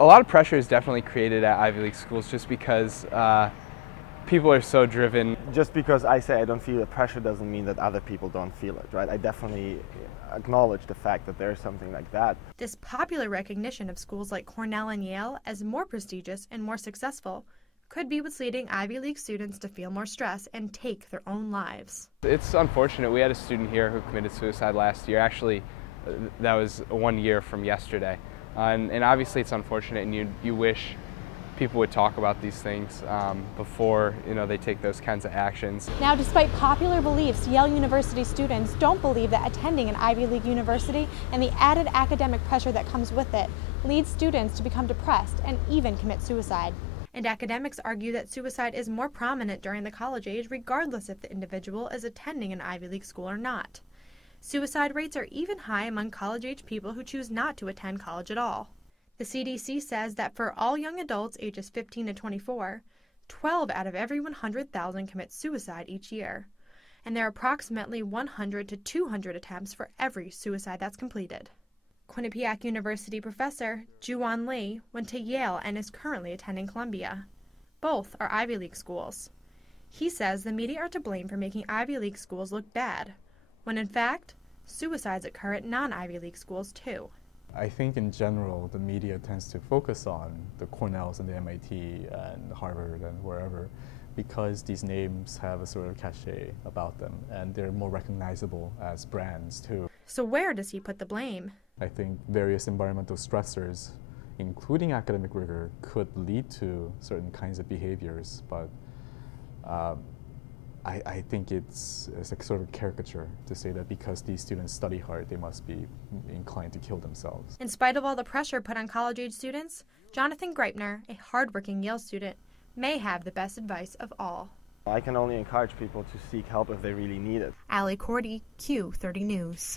A lot of pressure is definitely created at Ivy League schools just because people are so driven. Just because I say I don't feel the pressure doesn't mean that other people don't feel it, right? I definitely acknowledge the fact that there's something like that. This popular recognition of schools like Cornell and Yale as more prestigious and more successful could be what's leading Ivy League students to feel more stress and take their own lives. It's unfortunate. We had a student here who committed suicide last year. Actually, that was 1 year from yesterday. And obviously it's unfortunate, and you wish people would talk about these things before they take those kinds of actions. Now, despite popular beliefs, Yale University students don't believe that attending an Ivy League university and the added academic pressure that comes with it leads students to become depressed and even commit suicide. And academics argue that suicide is more prominent during the college age regardless if the individual is attending an Ivy League school or not. Suicide rates are even high among college-age people who choose not to attend college at all. The CDC says that for all young adults ages 15 to 24, 12 out of every 100,000 commit suicide each year, and there are approximately 100 to 200 attempts for every suicide that's completed. Quinnipiac University professor Juan Lee went to Yale and is currently attending Columbia. Both are Ivy League schools. He says the media are to blame for making Ivy League schools look bad, when in fact, suicides occur at non-Ivy League schools too. I think in general, the media tends to focus on the Cornells and the MIT and Harvard and wherever because these names have a sort of cachet about them and they're more recognizable as brands too. So where does he put the blame? I think various environmental stressors, including academic rigor, could lead to certain kinds of behaviors, but I think it's a sort of caricature to say that because these students study hard, they must be inclined to kill themselves. In spite of all the pressure put on college-age students, Jonathan Greipner, a hardworking Yale student, may have the best advice of all. I can only encourage people to seek help if they really need it. Allie Cordy, Q30 News.